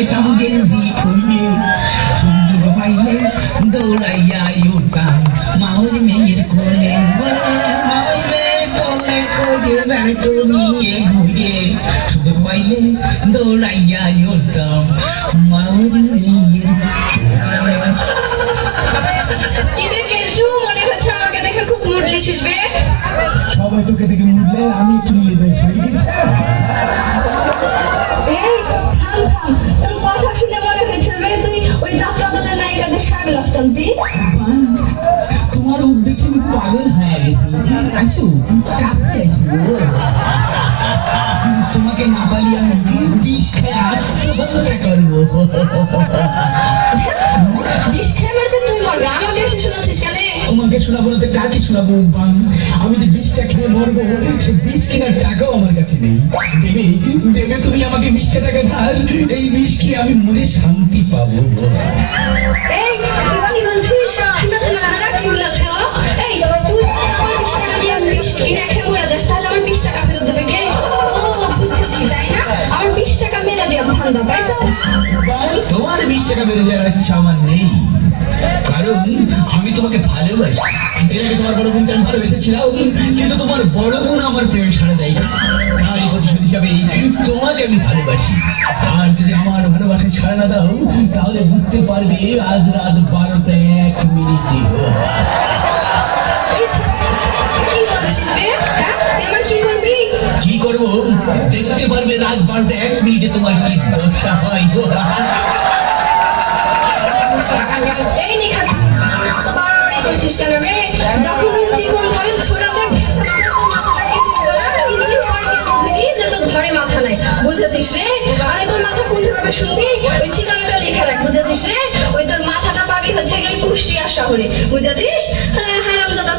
এটাও গেঞ্জি খুলে সুযোগ পাইলে দৌড়াইয়া উঠাম মাওর মেয়ের কোলে মাওর মেয়ে কোলে কোলে বেড়াতো নিয়ে ঘুরে সুযোগ পাইলে দৌড়াইয়া উঠাম মাওর মেয়ের সবাই তোকে দেখে মুড়লে আমি একটু নিয়ে যাই তোমার উদ্দেশ্যে আমি পাগল হয়ে গেছি আসো কাছে আসো তোমাকে না পালি আমি বিষ খেয়ে আত্মহত্যা করবো তোমাকে শোনাবো না তো কাকে শোনাবো আমি যে বিষটা খেয়ে মরবো সে বিষ কেনার টাকাও আমার কাছে নেই দেবে দেবে তুমি আমাকে 20টা টাকা ধার এই বিষ খেয়ে আমি মনে শান্তি পাবো তোমার 20 টাকা মেরে দেওয়ার ইচ্ছা আমার নেই কারণ আমি তোমাকে ভালোবাসি এর আগে তোমার বড় বোনকে আমি ভালোবেসেছিলাম কিন্তু তোমার বড় বোন আমার প্রেমে সাড়া দেয় তারই প্রতিশোধ হিসাবে তোমাকে আমি ভালোবাসি আর যদি আমার ভালোবাসা সাড়া না দাও তাহলে বুঝতে পারবে আজ রাত 12টা 1 মিনিটে কি করবো দেখতে পারবে রাত 12টা 1 মিনিটে তোমার কি দশা হয় বুঝেছিস রে আরে তোর মাথা কোনটা পাবে শুনবি ওই ঠিকানাটা লেখা রাখ বুঝেছিস রে ওই তোর মাথাটা পাবি হচ্ছে গিয়ে কুষ্টিয়া শহরে বুঝেছিস হারামজাদা